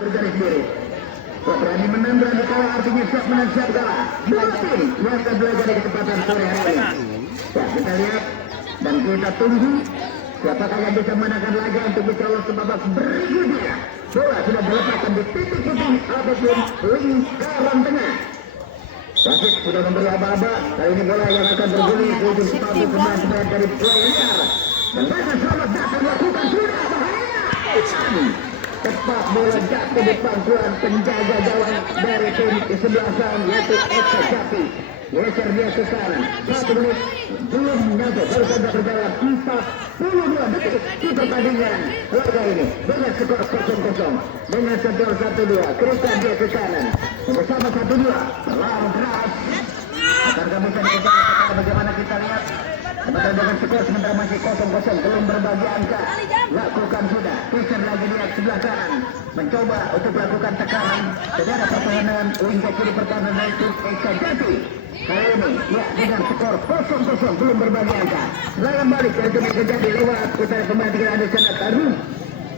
bergaris biru. Berani menang, berani kalah, artinya siap menang, siap kalah. Dua tim yang akan belajar di kesempatan sore hari ini. Ya, kita lihat dan kita tunggu siapakah yang bisa menangkan laga untuk bisa lolos ke babak berikutnya. Bola sudah diletakkan di titik putih ataupun lingkaran tengah. Wasit sudah memberi aba-aba. Kali ini bola yang akan bergulir ke ujung sepatu pemain-pemain dari Player. Dan mereka selamat datang lakukan sudah bahaya. Tepat bola jatuh di pangkuan penjaga gawang dari tim di sebelah sana yaitu Eka Jati. Geser dia ke kanan. 1 menit belum nyampe, baru saja berjalan 42 detik di pertandingan laga ini dengan skor 0-0 dengan skor 1-2. Kerikkan dia ke kanan bersama 1-2 terlalu keras. Akan bisa dikejar bagaimana kita lihat. Sementara dengan skor sementara masih 0-0 belum berbagi angka. Lakukan sudah, geser lagi dia sebelah kanan, mencoba untuk melakukan tekanan. Tidak ada pertahanan wingback kiri pertahanan dari tim Eka Jati. Kali ini ya dengan skor 0-0 belum berbagi angka. Serangan balik dari tim Eka Jati lewat utara pemain tinggal ada sana Tarum.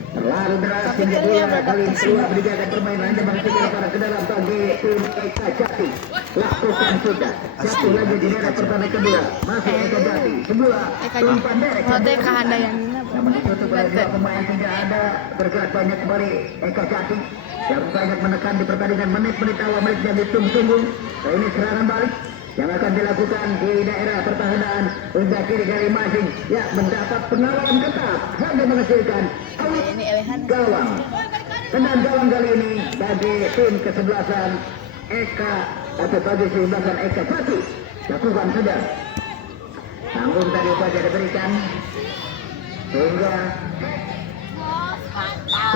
Terlalu deras hingga bola kali ini keluar berjalan bermain hanya mengikuti para ke dalam bagi tim Eka Jati. Lakukan sudah. Satu lagi di daerah pertahanan kedua. Masih Eka Jati. Sebuah umpan derek. Namun ditutup oleh dua pemain tidak ada. Bergerak banyak kembali Eka Jati yang banyak menekan di pertandingan menit-menit awal menit yang ditunggu-tunggu. Ini serangan balik yang akan dilakukan di daerah pertahanan untuk kiri kali masing ya mendapat pengawalan ketat hingga menghasilkan gawang. Tendangan gawang kali ini bagi tim kesebelasan Eka atau bagi kesebelasan Eka Jati. Lakukan sudah. Tanggung tadi upaya diberikan sehingga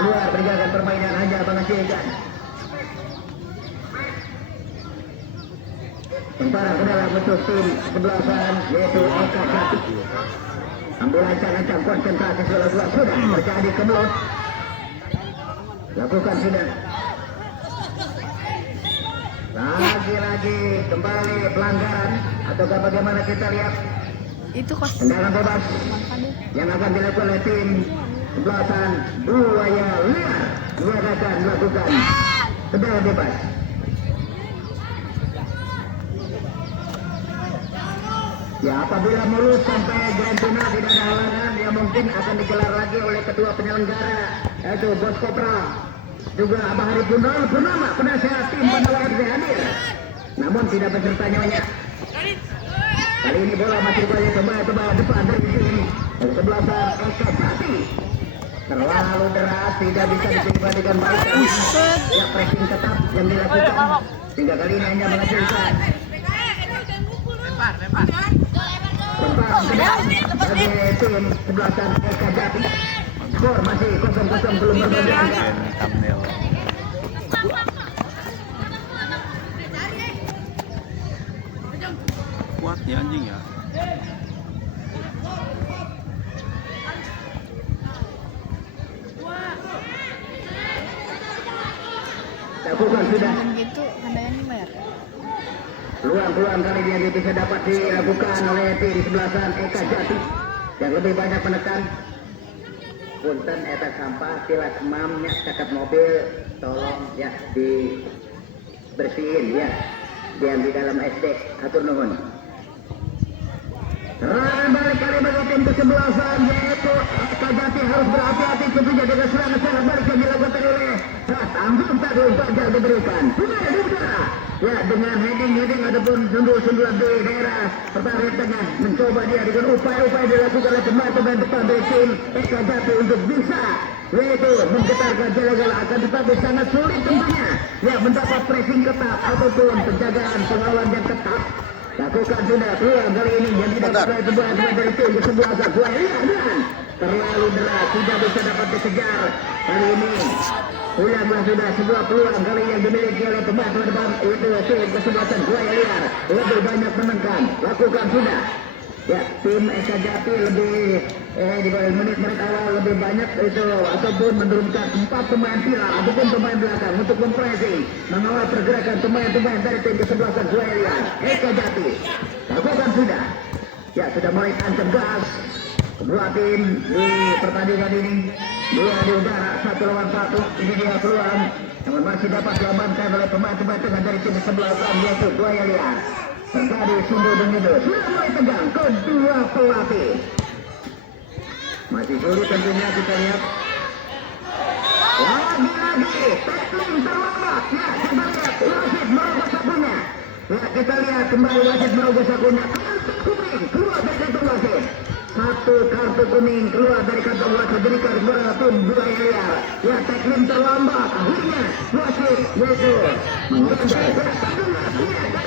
keluar berjalan permainan hanya menghasilkan sementara ke dalam untuk tim sebelasan yaitu Eka Jati. Ambil ancang-ancang konsentrasi sudah terjadi kemelut. Lakukan sudah. Lagi-lagi kembali pelanggaran atau bagaimana kita lihat. Itu kos tendangan bebas yang akan dilakukan oleh tim sebelasan Buaya Liar. Dia akan melakukan tendangan bebas. Ya, apabila mulus sampai grand final tidak ada halangan, ya mungkin akan digelar lagi oleh kedua penyelenggara, yaitu Bos Kopra, juga Abah Hari Purnama, penasihat tim Pandawa FC hadir. Namun tidak beserta nyonya. Kali ini bola masih banyak coba depan dari tim sebelasan Eka Jati. Terlalu deras, tidak bisa diterima dengan baik. Ya, pressing tetap yang dilakukan. Hingga kali ini hanya menghasilkan bagi tim sebelasan Eka Jati. Skor masih 0-0 belum berbagi angka. Kuat ya anjing ya. Lakukan sudah. gitu handainya bayar. Peluang-peluang kali ini bisa dapat dilakukan oleh tim sebelasan Eka Jati yang lebih banyak menekan. Punten eta sampah tilas emamnya cakap mobil tolong ya dibersihin ya yang di dalam SD atur nuhun. Serangan balik kali bagi tim kesebelasan yaitu Eka Jati harus berhati-hati tentunya dengan serangan balik yang dilakukan oleh tanggung tadi saja diberikan. Sudah di udara. Ya, dengan heading ataupun sundul-sundulan di daerah pertahanan tengah mencoba dia dengan upaya-upaya dilakukan oleh pemain depan dari tim Eka Jati untuk bisa yaitu menggetarkan jala-jala akan tetapi sangat sulit tentunya ya mendapat pressing ketat ataupun penjagaan pengawalan yang ketat. Lakukan sudah peluang kali ini yang didapat oleh sebuah dari tim kesebelasan Buaya dan terlalu deras tidak bisa dapat dikejar kali ini. Ulanglah sudah sebuah peluang kali yang dimiliki oleh pemain depan itu tim kesebelasan Buaya Liar lebih banyak menangkan. Lakukan sudah ya tim Eka Jati lebih di menit-menit awal lebih banyak itu ataupun menurunkan 4 pemain pilar ataupun pemain belakang untuk mempressing mengawal pergerakan pemain-pemain dari tim kesebelasan Buaya Liar Eka Jati. Lakukan sudah ya sudah mulai tancap gas Dua tim di pertandingan ini, dua di udara, 1 lawan 1. Ini dia peluang, namun masih dapat diamankan oleh pemain-pemain tengah dari tim sebelah kanan, yaitu Buaya Liar. Terjadi Sumbu Bengido sudah mulai tegang kedua pelatih. Masih sulit tentunya kita lihat. Lagi-lagi tackling terlambat. Ya, kita lihat wasit merogoh sakunya. Ya, kita lihat kembali wasit merogoh sakunya. Kartu kuning keluar dari kantong wasit. Satu kartu kuning keluar dari kantong wasit berikan kepada tim Buaya Liar. Ya, tackling terlambat. Akhirnya wasit yaitu mengejar.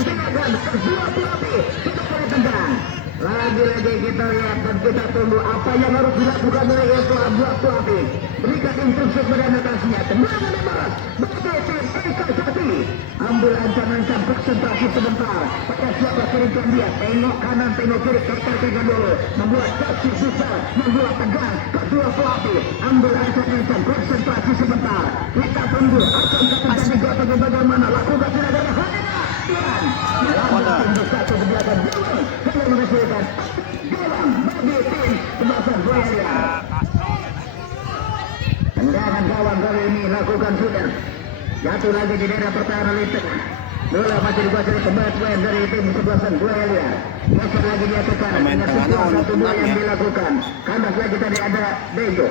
Ya, dan kedua pelatih kita mulai tegang. Lagi-lagi kita lihat dan kita tunggu apa yang harus dilakukan oleh dua pelatih. Berikan instruksi kepada anak-anaknya. Tendangan bebas bagi tim Eka Jati. Ambil ancang-ancang konsentrasi sebentar. Pada siapa kirimkan dia. Tengok kanan, tengok kiri. Ketar-ketar dulu. Membuat kaki susah. Membuat tegang kedua pelatih. Ambil ancang-ancang konsentrasi sebentar. Kita tunggu. Akan terjadi bagaimana. Lakukan tindakan satu ke belakang yang menghasilkan gawang bagi tim kemasan Buaya Liar. Tendangan gawang kali ini lakukan sudah. Jatuh lagi di daerah pertahanan di tengah. Bola masih dikuasai pemain dari tim kesebelasan Buaya Liar. Masih lagi dia tekan dengan satu bola yang dilakukan. Kandas lagi tadi ada Bejo.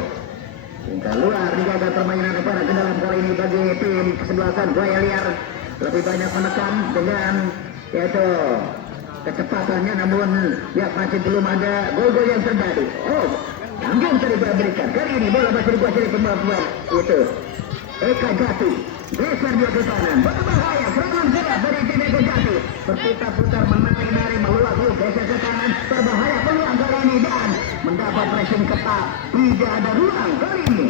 Keluar dijaga permainan kepada ke dalam kali ini bagi tim kesebelasan Buaya Liar. Lebih banyak menekan dengan yaitu kecepatannya, namun ya masih belum ada gol-gol yang terjadi. Oh, tanggung tadi berikan. Kali ini bola masih dikuasai pemain itu Eka Jati. Geser dia ke kanan. Berbahaya serangan gerak dari tim Eka Jati. Berputar-putar menari-nari meluap geser ke kanan. Berbahaya peluang kali ini dan mendapat pressing ketat. Tidak ada ruang kali ini.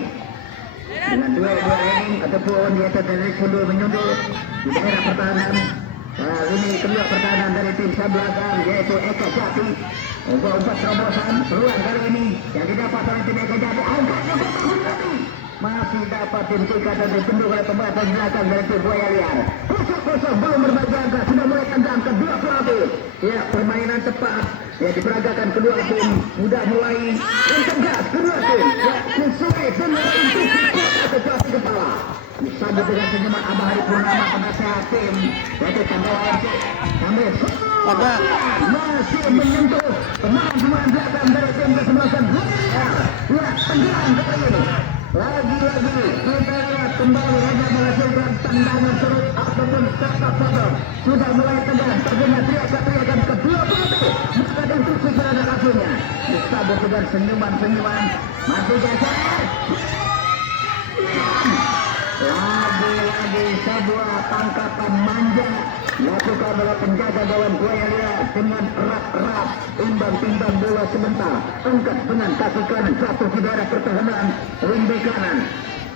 Dengan dua ini ataupun dia terjadi sundul menyundul di daerah pertahanan. Ini kedua pertahanan dari tim sebelah yaitu Eka Jati. Umpat terobosan peluang kali ini yang didapat oleh tim Eka Jati. Angkatnya masih dapat dihentikan dan ditunduk oleh pemain belakang dari tim Buaya Liar. Kosong belum berbagi angka, sudah mulai tendang kedua pelatih. Ya, permainan cepat ya diperagakan kedua tim, sudah mulai tegas kedua tim. Ya, sesuai dengan instruksi ketua kepala. Disambut dengan senyuman Abah Hari Purnama penasehat tim yaitu Tanggal RC. Sambil masih menyentuh pemain-pemain belakang dari tim kesebelasan Buaya Liar. Ya, tendang kali ini. Lagi-lagi kita lihat kembali hanya menghasilkan tendangan serut ataupun sepak foto. Sudah mulai tegas terdengar teriakan-teriakan kedua pelatih. Maka instruksi kepada kakinya. Disambut dengan senyuman-senyuman. Masih geser. Lagi-lagi sebuah tangkapan manja lakukan oleh penjaga gawang Buaya Liar dengan erat-erat imbang-timbang bola sebentar, angkat dengan kaki kanan jatuh di daerah pertahanan rimbi kanan.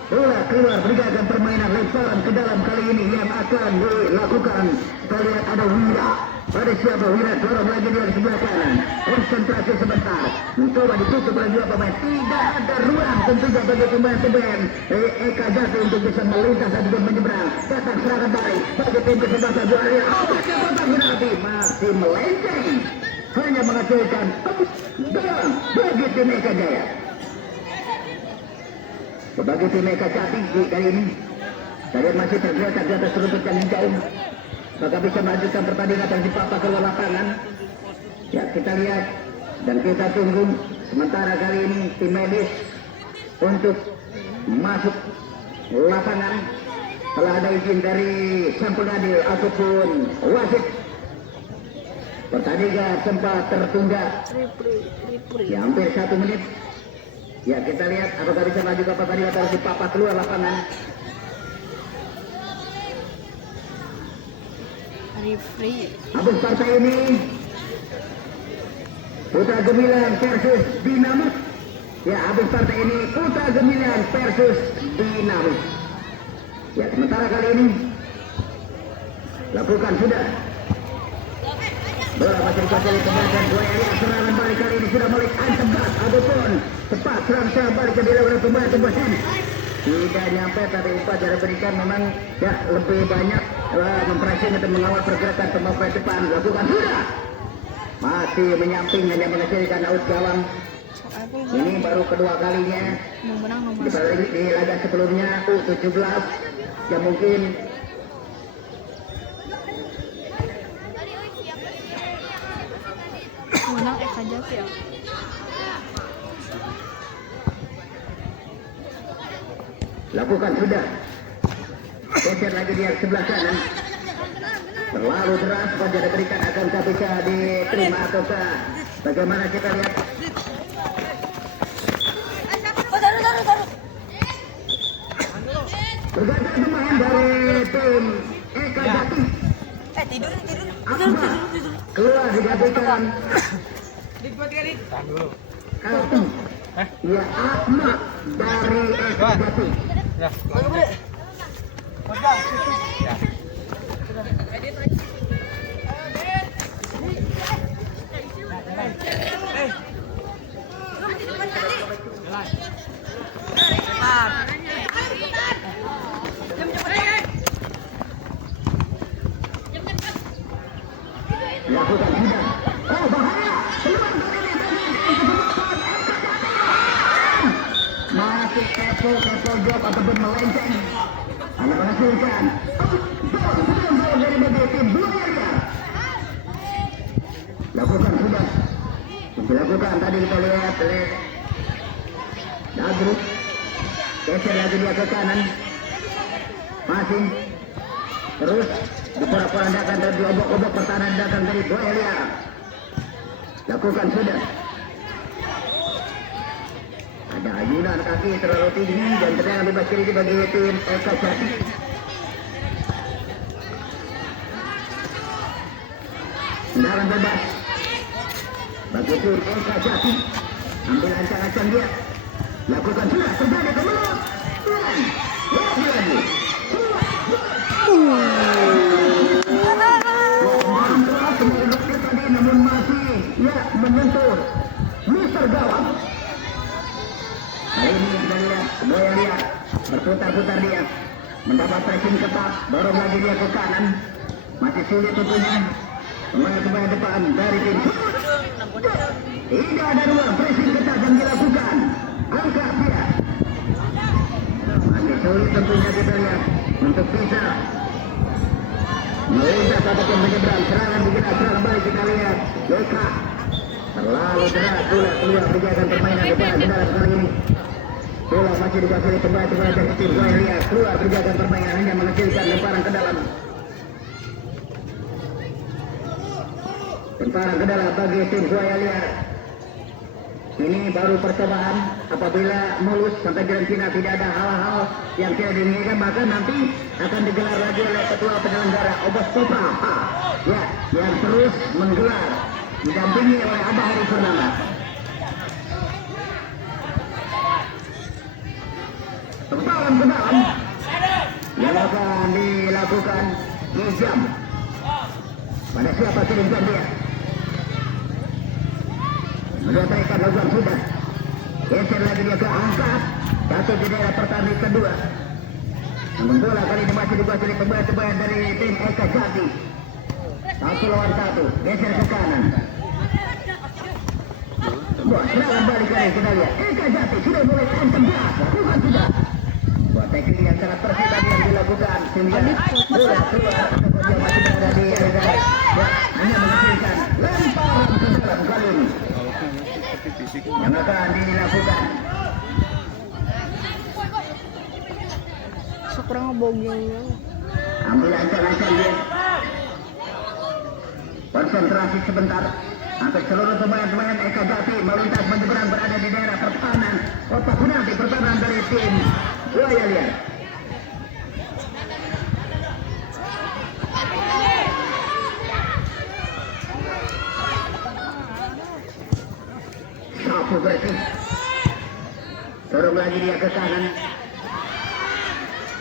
Bola keluar berikan permainan lemparan ke dalam kali ini yang akan dilakukan. Kita lihat ada Wira. Pada siapa Wira dorong lagi dari sebelah kanan. Konsentrasi sebentar. Mencoba ditutup oleh dua pemain. Tidak ada ruang tentunya bagi pemain-pemain Eka Jati untuk bisa melintas dan menyeberang. Datang serangan balik bagi tim kesebelasan Buaya Liar. Masih melenceng. Hanya menghasilkan gawang bagi tim Eka Jaya. Sebagai tim Eka Jati kali ini kalian masih tergeletak di atas rumput yang hijau, maka bisa melanjutkan pertandingan dan dipapak ke lapangan. Ya, kita lihat dan kita tunggu sementara kali ini tim medis untuk masuk lapangan setelah ada izin dari sang pengadil ataupun wasit. Pertandingan sempat tertunda ya hampir 1 menit. Ya, kita lihat apakah bisa maju ke pertandingan atau dipapak keluar lapangan. Referee. Habis partai ini Putra Gemilang versus Dinamus. Ya, habis partai ini Putra Gemilang versus Dinamus. Ya, sementara kali ini lakukan sudah. Bola masih dikuasai kebadan Buaya Liar. Serangan balik kali ini sudah mulai tegas ataupun cepat serang balik ke dalam pemain tebasan. Tidak nyampe tapi upah cara berikan memang ya lebih banyak mempressing atau mengawal pergerakan pemain depan. Lakukan sudah. Masih menyamping hanya menghasilkan out gawang. Ini baru kedua kalinya Yang menang nomor di laga sebelumnya U17 yang mungkin menang Eka Jati ya. lakukan sudah. Geser lagi dia sebelah kanan. Terlalu deras pada diberikan, akankah bisa diterima ataukah bagaimana kita lihat. Berganti pemain dari tim Eka Jati. Ahmad keluar digantikan kartu. Ya, Ahmad dari Eka Jati. Lakukan sudah. Oh, bahaya. Keluar dari masih ke pojok ataupun melenceng. Hanya menghasilkan gol dari bagi tim Buaya. Lakukan sudah. Dilakukan tadi kita lihat oleh Dagru. Geser lagi dia ke kanan. Masih terus diporak-porandakan dan diobok-obok pertahanan datang dari Buaya. Lakukan sudah. Ada ayunan kaki terlalu tinggi dan tendangan bebas kiri bagi tim Eka Jati. Tendangan bebas bagi tim Eka Jati. Ambil ancang-ancang dia. Lakukan sudah. Terjadi ke mulut. Tuhan. Lagi. Namun masih menyentuh Mister Gawang. Kali ini kita lihat Buaya lihat berputar-putar dia mendapat pressing ketat, dorong lagi dia ke kanan, masih sulit tentunya pemain-pemain depan dari tim. Tidak ada ruang, pressing ketat yang dilakukan, angkat dia, masih sulit tentunya kita lihat untuk bisa melintas ataupun menyeberang. Serangan begitu, serangan balik kita lihat Eka terlalu deras pula keluar menjaga permainan depan dalam kali ini. Bola masih dikuasai pemain-pemain dari tim Buaya lihat keluar menjaga permainan, hanya menghasilkan lemparan ke dalam. Lemparan ke dalam bagi tim Buaya lihat. Ini baru percobaan, apabila mulus sampai grand final tidak ada hal-hal yang tidak diinginkan, maka nanti akan digelar lagi oleh ketua penyelenggara Obos Kopra ya, yang terus menggelar didampingi oleh Abah Hari Purnama. Temparan ke dalam yang akan dilakukan Nizam. Pada siapa kirimkan dia? Menyatakan lakukan sudah. Geser lagi dia ke angkat. Jatuh di daerah pertandingan kedua. Namun bola kali ini masih dikuasai pemain-pemain dari tim Eka Jati. 1 lawan 1. Geser ke kanan. Buat serangan balik kali kita lihat. Eka Jati sudah mulai ancam berat. Lakukan sudah. Buat teknik yang sangat persis tadi yang dilakukan. Sehingga bola keluar. Ataupun dia masih berada di area. Hanya menghasilkan lemparan ke dalam kali ini yang akan dilakukan. Sekurang bogel. Ambil ancang-ancang dia. Konsentrasi sebentar. Hampir seluruh pemain-pemain Eka Jati melintas menyeberang berada di daerah pertahanan kotak penalti pertahanan dari tim Buaya lihat. Sapu bersih. Dorong lagi dia ke kanan.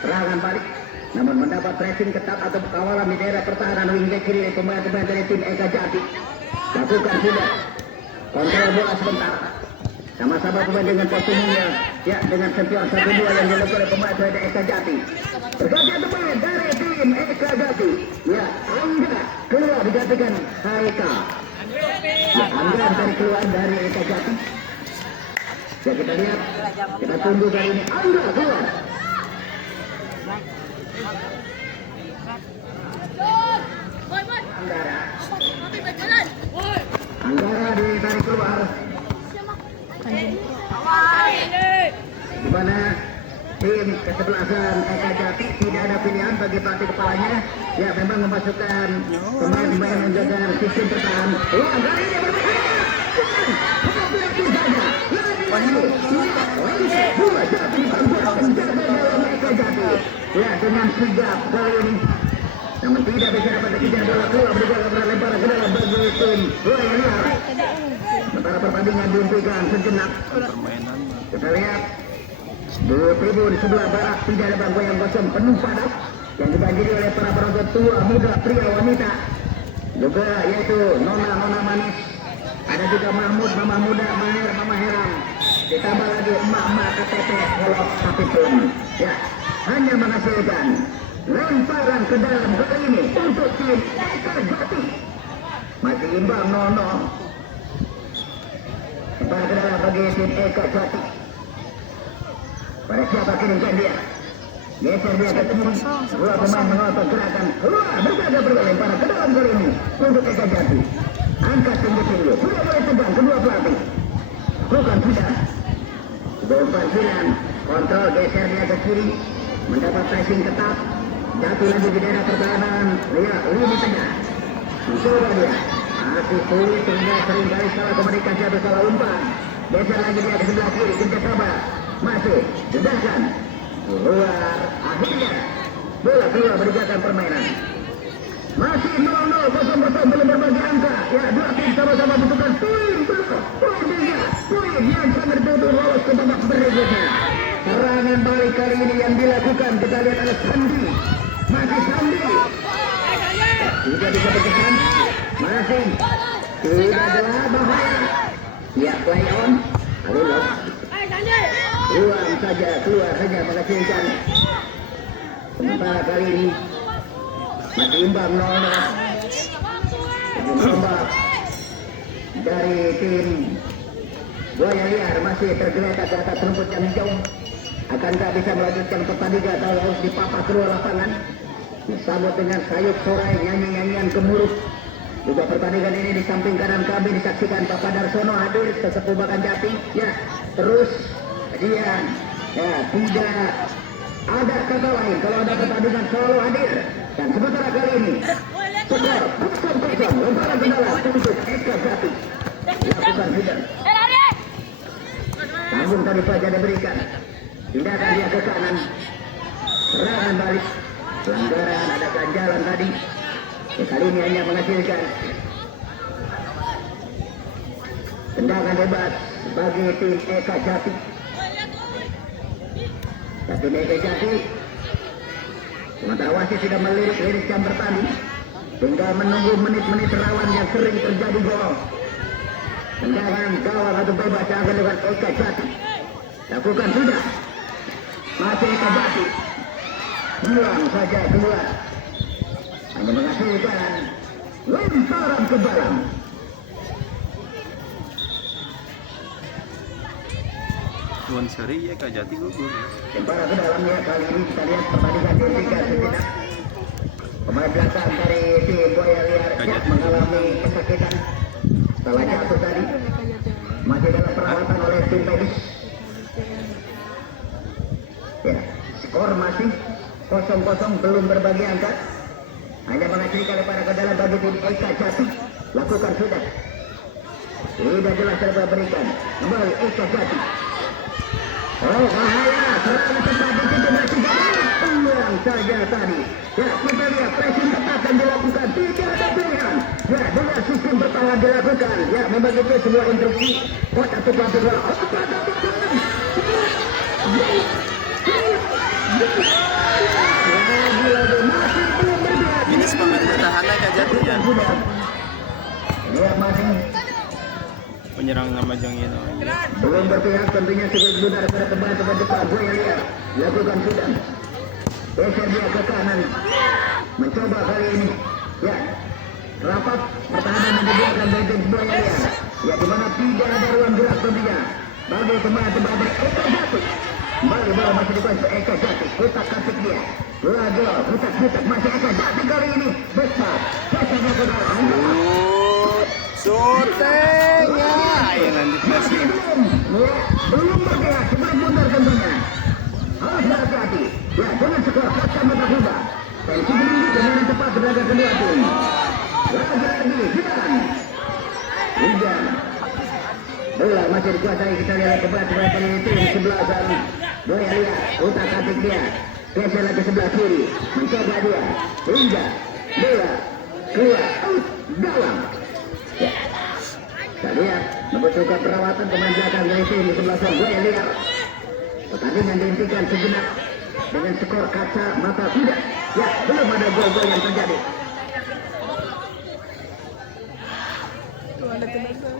Serangan balik. Namun mendapat pressing ketat atau kawalan di daerah pertahanan hingga kiri pemain-pemain dari tim Eka Jati. Lakukan sudah. Kontrol bola sebentar. Sama-sama pemain dengan posisinya. Ya, dengan sentuhan 1-2 yang dilakukan oleh pemain dari Eka Jati. Berganti pemain dari tim Eka Jati. Ya, Angga keluar digantikan Haika. Ya, Angga dari keluar dari Eka Jati. Ya kita lihat, kita tunggu kali ini. Angga keluar. Anggara ditarik keluar. Di mana tim kesebelasan Eka Jati tidak ada pilihan bagi pelatih kepalanya. Ya memang memasukkan pemain-pemain yang menjaga sistem bertahan. Kali ini berbahaya. Ya dengan sigap kali ini, namun tidak bisa dapat dikejar bola keluar berjalan lempar ke dalam bagi tim Royal. Sementara pertandingan dihentikan sejenak. Permainan. Kita lihat di tribun sebelah barat tidak ada bangku yang kosong penuh padat yang dibanjiri oleh para penonton tua, muda, pria, wanita, juga yaitu nona manis. Ada juga Mahmud, mama muda, Maher, mama heran. Ditambah lagi emak-emak KTP kolot tapi pun ya hanya menghasilkan lemparan ke dalam kali ini untuk tim Eka Jati. Masih imbang 0-0. Lempar ke dalam bagi tim Eka Jati. Pada siapa kirimkan dia? Geser dia ke kiri. Dua pemain mengotot gerakan keluar berjaga berlempar ke dalam kali ini untuk Eka Jati. Angkat tinggi-tinggi, sudah mulai tegang kedua pelatih. Bukan sudah. Umpan silang, kontrol geser dia ke kiri, mendapat pressing ketat, jatuh lagi di daerah pertahanan, ya lini tengah. Coba dia, masih sulit sehingga seringkali salah komunikasi atau salah umpan. Geser lagi dia ke sebelah kiri, kerja sabar, masih dudahkan, keluar, akhirnya bola keluar berjalan permainan. Masih 0-0, kosong-kosong belum berbagi angka. Ya, dua tim sama-sama butuhkan poin belum. Poin tiga, poin yang sangat betul lolos ke babak berikutnya. Serangan balik kali ini yang dilakukan, kita lihat ada Sandi. Masih Sandi. Tidak bisa berkesan. Masih. Tidak ada bahaya. Ya, play on. Alulok. Ruang saja, keluar hanya menghasilkan. Sementara kali ini masih imbang 0-0. Ombak dari tim Buaya Liar masih tergeletak di atas rumput yang hijau. Akankah bisa melanjutkan pertandingan atau harus dipapas keluar lapangan? Disambut dengan sayup sorai nyanyi-nyanyian gemuruh. Juga pertandingan ini di samping kanan kami disaksikan Bapak Darsono hadir sesepuh Bakan Jati. Ya, terus dia ya tidak ada kata lain kalau ada pertandingan selalu hadir. Dan sementara kali ini skor 0-0 lemparan ke dalam untuk Eka Jati. Lakukan sudah. Tanggung tadi saja diberikan. Tindakan dia ke kanan. Serangan balik. Pelanggaran, ada ganjalan tadi. Kali ini hanya menghasilkan tendangan bebas bagi tim Eka Jati. Tapi Eka Jati sementara wasit sudah melirik jam bertanding, tinggal menunggu menit-menit rawan yang sering terjadi gol. Tendangan gawang atau bebas yang akan dilakukan Eka Jati. Lakukan sudah. Masih Eka Jati. Buang saja keluar. Hanya menghasilkan lemparan ke dalam. Tuan Seri ya Eka Jati gugur. Lemparan ke dalamnya kali ini kita lihat pertandingan dihentikan sejenak. Pemain belakang dari tim Buaya Liar siap mengalami kesakitan setelah jatuh tadi. Masih dalam perawatan oleh tim medis. Ya, skor masih 0-0 belum berbagi angka. Hanya menghasilkan lemparan ke dalam bagi tim Eka Jati. Lakukan sudah. Tidak jelas serba berikan. Kembali Eka Jati. Oh bahaya, serangan cepat di situ masih ulang saja tadi. Ya kita lihat pressing ketat yang dilakukan, tidak ada pilihan. Ya dengan sistem bertahan dilakukan. Ya membagi sebuah instruksi. Kuat atau pelatih bola. Oh pada betul. Masih belum berbiak. Ini semangat bertahan Eka Jati ya. Dia masih Penyerang Majang ini. belum berpihak tentunya sebentar pada teman-teman depan Buaya Liar. Lakukan sudah. Geser dia ke kanan. Mencoba kali ini. Ya. Rapat pertahanan yang dibiarkan dari tim Buaya Liar. Ya dimana tidak ada ruang gerak tentunya. bagi pemain dari Eka Jati. Kembali bola masih dikuasai Eka Jati. Putar kasih dia. Dua gol. Putar masih Eka Jati kali ini besar. Biasanya ke dalam. Syuting ya. Ayo lanjut masih. Belum bergerak sebelum mundur tentunya. Harus hati-hati. Ya, dengan skor kacamata kuda. Dan sebelum dengan cepat berada kedua tim. Lagi hitam. Hujan. Bola masih dikuasai, kita lihat kepada tim sebelah sana. Boya lihat, utak katik dia. Geser lagi sebelah kiri. Mencoba dia. Hingga bola keluar out dalam. Ya. Kita lihat membutuhkan perawatan pemain belakang dari tim sebelah sana. Boya lihat. Pertandingan dihentikan sejenak dengan skor kaca mata kuda. Ya, belum ada gol-gol yang terjadi. Tuh ada tenaga.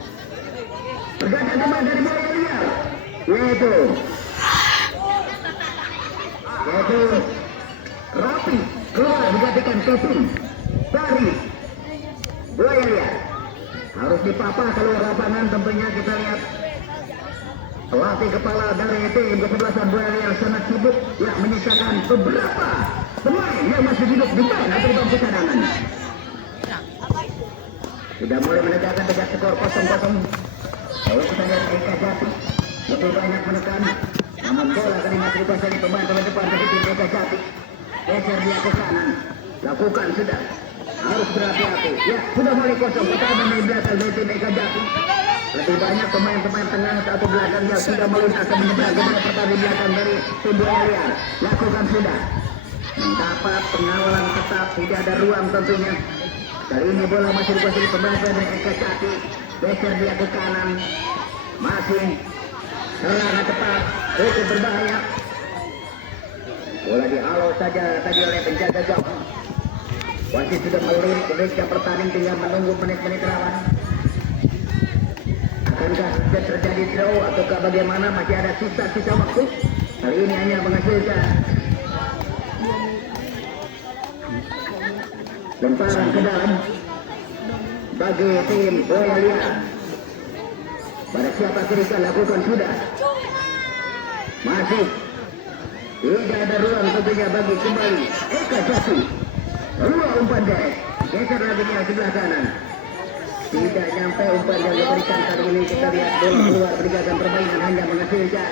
Pergantian pemain dari Boya lihat. Yaitu Rapi keluar digantikan Kevin dari Boya lihat. Harus dipapa keluar lapangan tentunya. Kita lihat pelatih kepala dari tim kesebelasan Boya lihat sangat sibuk ya menyisakan beberapa pemain yang masih hidup di bawah atau di bangku cadangan. Sudah mulai menegakkan dengan skor 0-0. Kalau kita lihat Eka Jati lebih banyak menekan, namun bola tadi masih dikuasai pemain depan dari tim Eka Jati. Geser dia ke kanan, lakukan sudah. Harus berhati-hati. Ya, sudah mulai kosong. Pertama di belakang dari tim Eka Jati. Lebih banyak pemain-pemain tengah atau belakang yang sudah melintas dan menyeberang kepada pertama di belakang dari tim Boya lihat. Lakukan sudah. Mendapat pengawalan ketat, tidak ada ruang tentunya. Kali ini bola masih dikuasai pemain dari Eka Jati. Geser dia ke kanan. Masih serangan cepat, cukup berbahaya. Bola dihalau saja tadi oleh penjaga gawang. Wasit sudah melirik pertandingan, tinggal menunggu menit-menit rawan. Akankah terjadi draw ataukah bagaimana? Masih ada sisa-sisa waktu. Kali ini hanya menghasilkan lemparan ke dalam bagi tim Boya lihat. Pada siapa kira lakukan sudah. Masih tidak ada ruang tentunya bagi kembali Eka Jati. Dua umpan derek. Geser lagi dia sebelah kanan. Tidak nyampe umpan yang diberikan kali ini. Kita lihat bola keluar berdasarkan permainan hanya menghasilkan